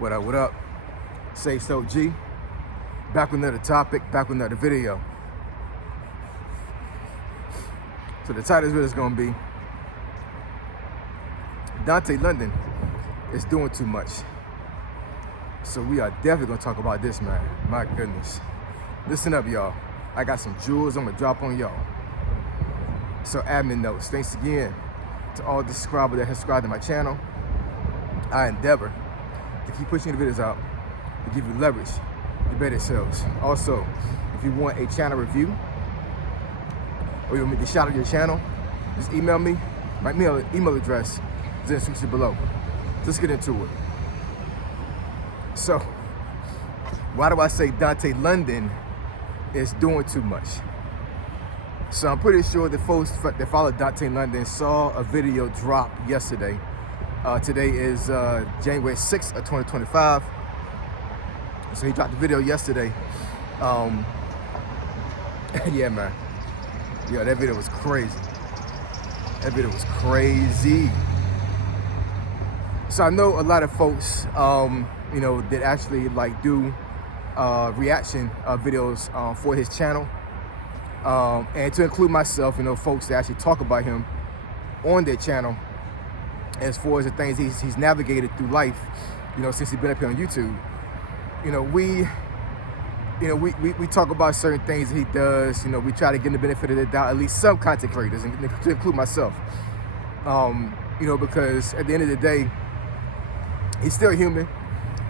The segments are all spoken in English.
What up, what up? Say so G. Back with another topic, back with another video. So the title of this video is gonna be Dontay London is doing too much. So we are definitely gonna talk about this, man. My goodness. Listen up, y'all. I got some jewels I'm gonna drop on y'all. So admin notes, thanks again to all the subscribers that have subscribed to my channel. I endeavor to keep pushing the videos out to give you leverage to better sales. Also, if you want a channel review or you want me to shout out your channel, just email me. My email address is in the description below. Let's get into it. So, why do I say Dontay London is doing too much? So I'm pretty sure the folks that follow Dontay London saw a video drop yesterday. Today is January 6th of 2025. So he dropped the video yesterday. Yeah, man. Yeah, that video was crazy. That video was crazy. So I know a lot of folks, you know, that actually like do reaction videos for his channel. And to include myself, you know, folks that actually talk about him on their channel as far as the things he's navigated through life, you know, since he's been up here on YouTube. You know, we talk about certain things that he does. You know, we try to get the benefit of the doubt, at least some content creators, and to include myself. You know, because at the end of the day, he's still human.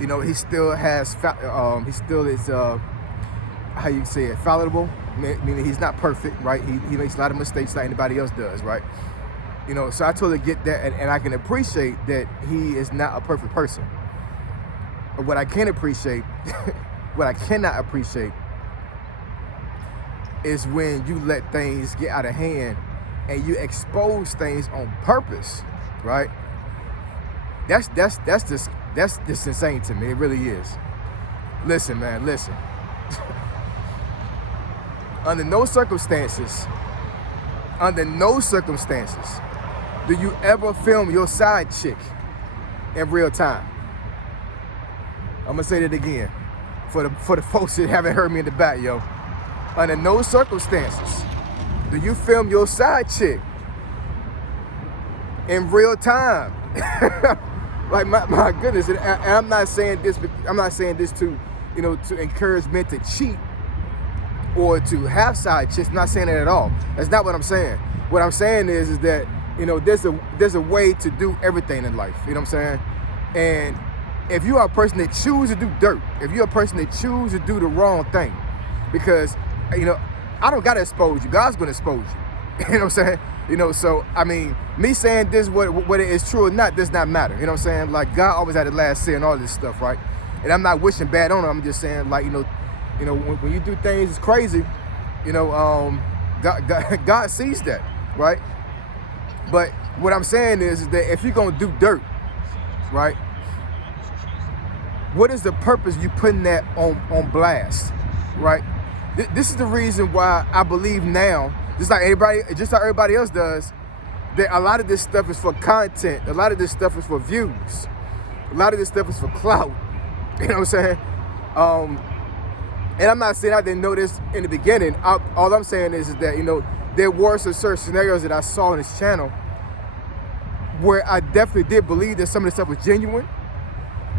You know, he still has, he still is, how you say it, fallible, meaning he's not perfect, right? He makes a lot of mistakes like anybody else does, right? You know, so I totally get that, and I can appreciate that he is not a perfect person. But what I can appreciate, what I cannot appreciate is when you let things get out of hand and you expose things on purpose, right? That's just insane to me. It really is. Listen, man, listen. Under no circumstances do you ever film your side chick in real time. I'm gonna say that again for the folks that haven't heard me in the back, yo. Under no circumstances do you film your side chick in real time. Like my goodness, and I'm not saying this. I'm not saying this to, you know, to encourage men to cheat or to have side chicks. I'm not saying that at all. That's not what I'm saying. What I'm saying is that, you know, there's a way to do everything in life. You know what I'm saying? And if you are a person that chooses to do dirt, if you're a person that chooses to do the wrong thing, because, you know, I don't gotta expose you. God's gonna expose you. You know what I'm saying? You know, so I mean, me saying this, whether it's true or not, does not matter. You know what I'm saying? Like, God always had the last say and all this stuff, right? And I'm not wishing bad on him. I'm just saying, like, you know, when you do things, it's crazy. You know, God sees that, right? But what I'm saying is that if you're gonna do dirt, right? What is the purpose you putting that on blast, right? This is the reason why I believe now, just like everybody else does, that a lot of this stuff is for content. A lot of this stuff is for views. A lot of this stuff is for clout. You know what I'm saying? And I'm not saying I didn't know this in the beginning. All I'm saying is that, you know, there were some certain scenarios that I saw on his channel where I definitely did believe that some of the stuff was genuine.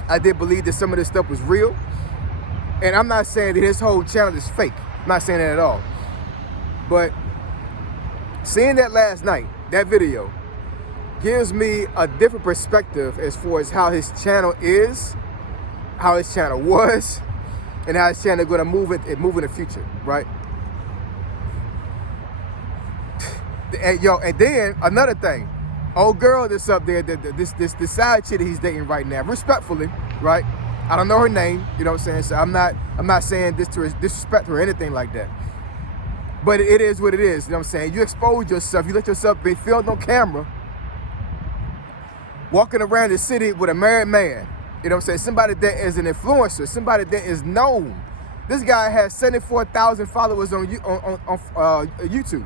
I did believe that some of this stuff was real. And I'm not saying that his whole channel is fake. I'm not saying that at all. But seeing that last night, that video, gives me a different perspective as far as how his channel is, how his channel was, and how his channel is going to move in the future, right? And then another thing, old girl that's up there, this side chick that he's dating right now, respectfully, right? I don't know her name, you know what I'm saying? So I'm not saying this to disrespect her or anything like that. But it is what it is, you know what I'm saying? You expose yourself, you let yourself be filmed on camera, walking around the city with a married man, you know what I'm saying? Somebody that is an influencer, somebody that is known. This guy has 74,000 followers on YouTube.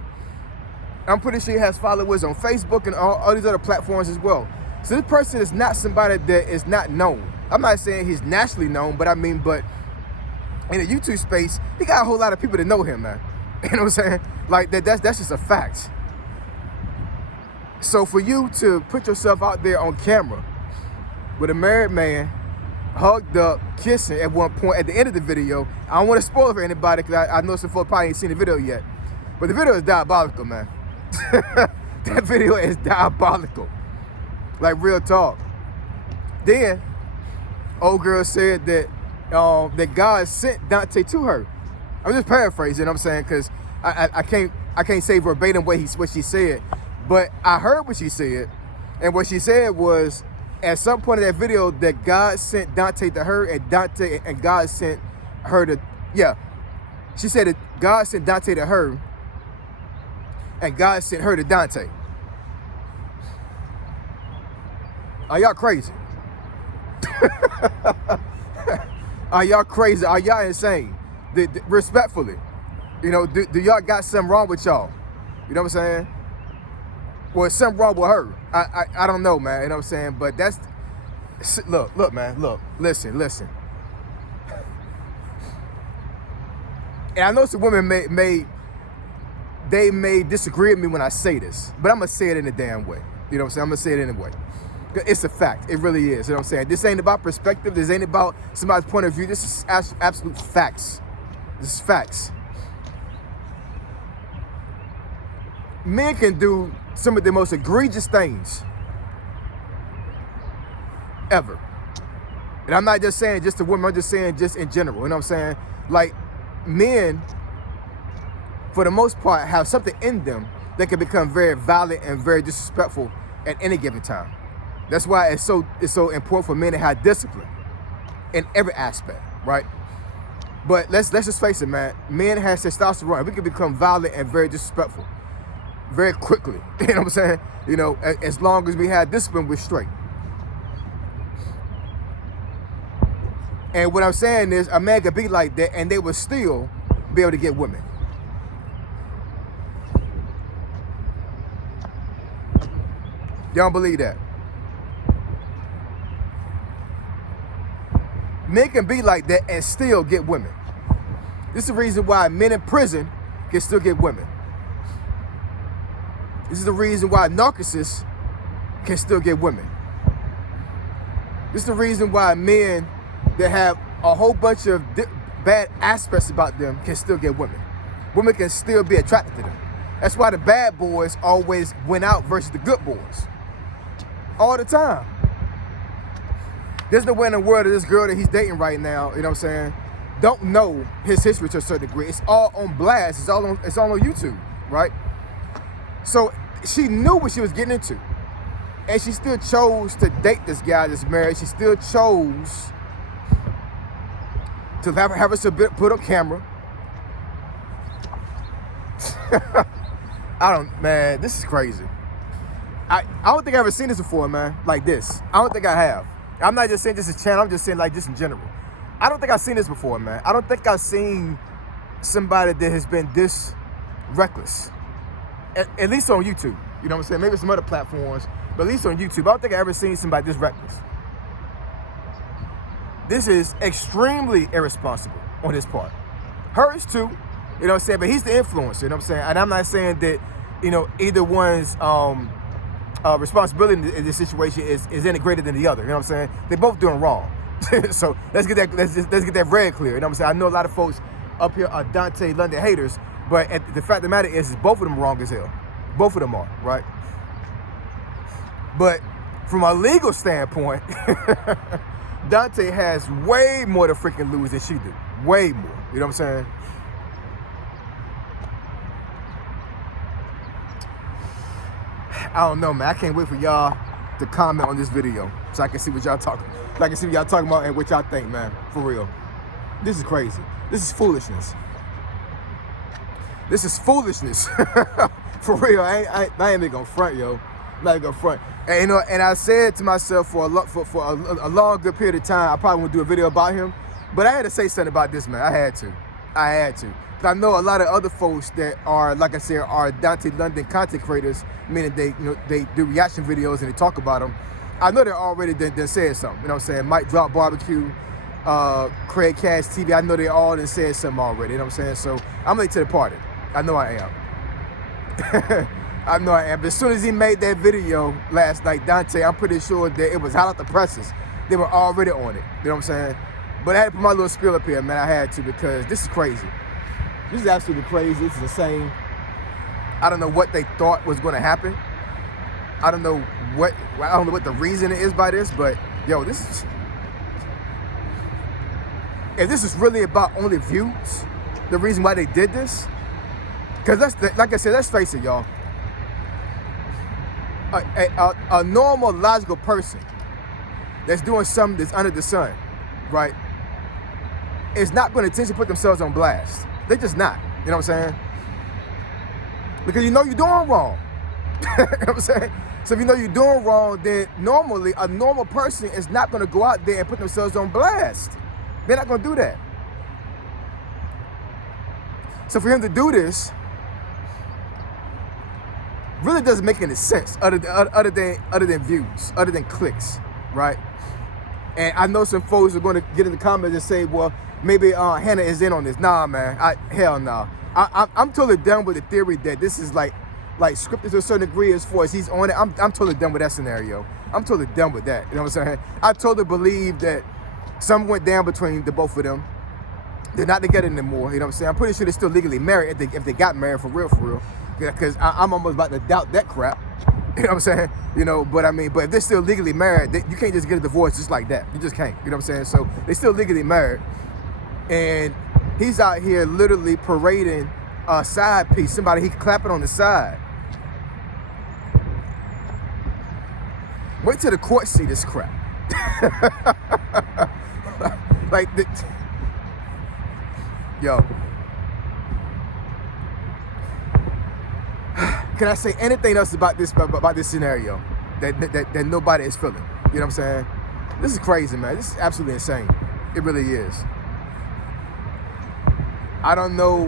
I'm pretty sure he has followers on Facebook and all these other platforms as well. So this person is not somebody that is not known. I'm not saying he's nationally known, but I mean, but in the YouTube space, he got a whole lot of people that know him, man. You know what I'm saying? Like that's just a fact. So for you to put yourself out there on camera with a married man, hugged up, kissing at one point at the end of the video, I don't want to spoil it for anybody because I know some folks probably ain't seen the video yet. But the video is diabolical, man. That video is diabolical. Like, real talk. Then, old girl said that that God sent Dante to her. I'm just paraphrasing, you know what I'm saying? Because I can't say verbatim what she said. But I heard what she said. And what she said was, at some point in that video, that God sent Dante to her, and God sent her to, yeah. She said that God sent Dante to her, and God sent her to Dante. Are y'all crazy? Are y'all crazy? Are y'all insane? Respectfully, you know, do y'all got something wrong with y'all? You know what I'm saying? Well, something wrong with her. I don't know, man. You know what I'm saying? But that's, look, man, look, listen. And I know some women may disagree with me when I say this, but I'm gonna say it in a damn way. You know what I'm saying? I'm gonna say it anyway. It's a fact. It really is. You know what I'm saying? This ain't about perspective. This ain't about somebody's point of view. This is absolute facts. This is facts. Men can do some of the most egregious things ever. And I'm not just saying just to women, I'm just saying just in general. You know what I'm saying? Like, men, for the most part, have something in them that can become very violent and very disrespectful at any given time. That's why it's so important for men to have discipline in every aspect, right? But let's just face it, man. Men have testosterone. We can become violent and very disrespectful very quickly. You know what I'm saying? You know, as long as we have discipline, we're straight. And what I'm saying is, a man could be like that, and they will still be able to get women. Y'all don't believe that? Men can be like that and still get women. This is the reason why men in prison can still get women. This is the reason why narcissists can still get women. This is the reason why men that have a whole bunch of bad aspects about them can still get women. Women can still be attracted to them. That's why the bad boys always win out versus the good boys. All the time. There's no way in the world that this girl that he's dating right now, you know what I'm saying, don't know his history to a certain degree. It's all on blast. It's all on YouTube, right? So she knew what she was getting into. And she still chose to date this guy that's married. She still chose to have us put on camera. Man, this is crazy. I don't think I've ever seen this before, man, like this. I don't think I have. I'm not just saying just a channel, I'm just saying like just in general. I don't think I've seen this before, man. I don't think I've seen somebody that has been this reckless. At least on YouTube. You know what I'm saying? Maybe some other platforms, but at least on YouTube, I don't think I've ever seen somebody this reckless. This is extremely irresponsible on his part. Hers too, you know what I'm saying? But he's the influencer, you know what I'm saying? And I'm not saying that, you know, either one's responsibility in this situation is any greater than the other. You know what I'm saying? They're both doing wrong. So let's get that very clear. You know what I'm saying? I know a lot of folks up here are Dontay London haters, but the fact of the matter is both of them wrong as hell. Both of them are, right? But from a legal standpoint, Dante has way more to freaking lose than she do. Way more. You know what I'm saying? I don't know, man. I can't wait for y'all to comment on this video so I can see what y'all talking. So I can see what y'all talking about and what y'all think, man. For real. This is crazy. This is foolishness. This is foolishness. For real. I ain't even gonna front, yo. I'm not even gonna front. And, you know, and I said to myself for a long good period of time, I probably won't do a video about him, but I had to say something about this, man. I had to. Cause I know a lot of other folks that are, like I said, are Dontay London content creators, meaning they do reaction videos and they talk about them. I know they already done said something. You know what I'm saying? Mike Drop Barbecue, Craig Cash TV. I know they all done said something already. You know what I'm saying? So I'm late to the party. I know I am. I know I am. But as soon as he made that video last night, Dante, I'm pretty sure that it was hot out the presses. They were already on it. You know what I'm saying? But I had to put my little spiel up here, man. I had to, because this is crazy. This is absolutely crazy. This is insane. I don't know what they thought was going to happen. I don't know what the reason is by this, but yo, this is, if this is really about only views, the reason why they did this, because like I said, let's face it, y'all. A normal, logical person that's doing something that's under the sun, right, is not going to intentionally put themselves on blast. They're just not. You know what I'm saying? Because you know you're doing wrong. You know what I'm saying? So if you know you're doing wrong, then normally a normal person is not going to go out there and put themselves on blast. They're not going to do that. So for him to do this really doesn't make any sense other than views, other than clicks, right? And I know some folks are going to get in the comments and say, well, maybe Hannah is in on this. Nah, man, hell no. I'm totally done with the theory that this is like scripted to a certain degree as far as he's on it. I'm totally done with that scenario. I'm totally done with that. You know what I'm saying? I totally believe that something went down between the both of them. They're not together anymore. You know what I'm saying? I'm pretty sure they're still legally married if they got married for real. Because I'm almost about to doubt that crap. You know what I'm saying? You know, but I mean, but if they're still legally married, you can't just get a divorce just like that. You just can't. You know what I'm saying? So they're still legally married. And he's out here literally parading a side piece. Somebody he clapping on the side. Wait till the court see this crap. Yo. Can I say anything else about this scenario that nobody is feeling? You know what I'm saying? This is crazy, man. This is absolutely insane. It really is. I don't know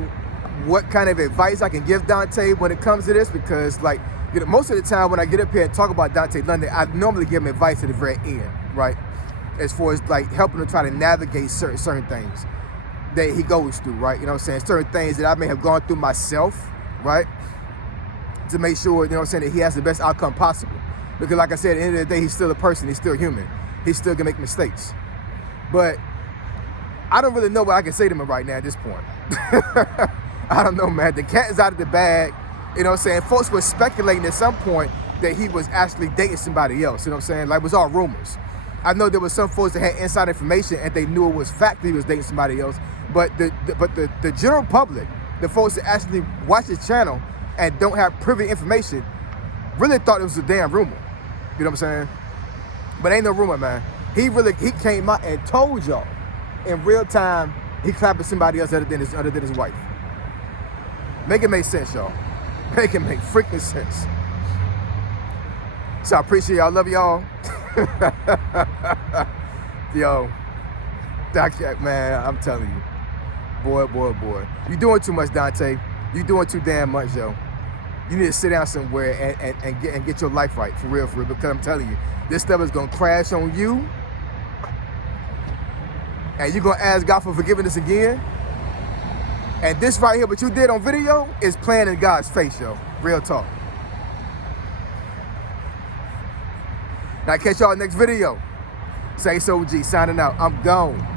what kind of advice I can give Dante when it comes to this, because like, you know, most of the time when I get up here and talk about Dontay London, I normally give him advice at the very end, right? As far as like helping him try to navigate certain things that he goes through, right? You know what I'm saying? Certain things that I may have gone through myself, right? To make sure, you know what I'm saying, that he has the best outcome possible. Because like I said, at the end of the day, he's still a person, he's still human. He's still gonna make mistakes. But I don't really know what I can say to him right now at this point. I don't know, man. The cat is out of the bag. You know what I'm saying? Folks were speculating at some point that he was actually dating somebody else. You know what I'm saying? Like, it was all rumors. I know there was some folks that had inside information and they knew it was fact that he was dating somebody else. But the general public, the folks that actually watch his channel and don't have privy information, really thought it was a damn rumor. You know what I'm saying? But ain't no rumor, man. He came out and told y'all in real time he clapping somebody else other than his wife. Make it make sense, y'all. Make it make freaking sense. So I appreciate y'all. Love y'all. Yo, man, I'm telling you. Boy. You doing too much, Dante. You doing too damn much, yo. You need to sit down somewhere and get your life right, for real, because I'm telling you, this stuff is gonna crash on you. And you're gonna ask God for forgiveness again. And this right here, what you did on video, is playing in God's face, yo. Real talk. Now catch y'all next video. Say so G, signing out. I'm gone.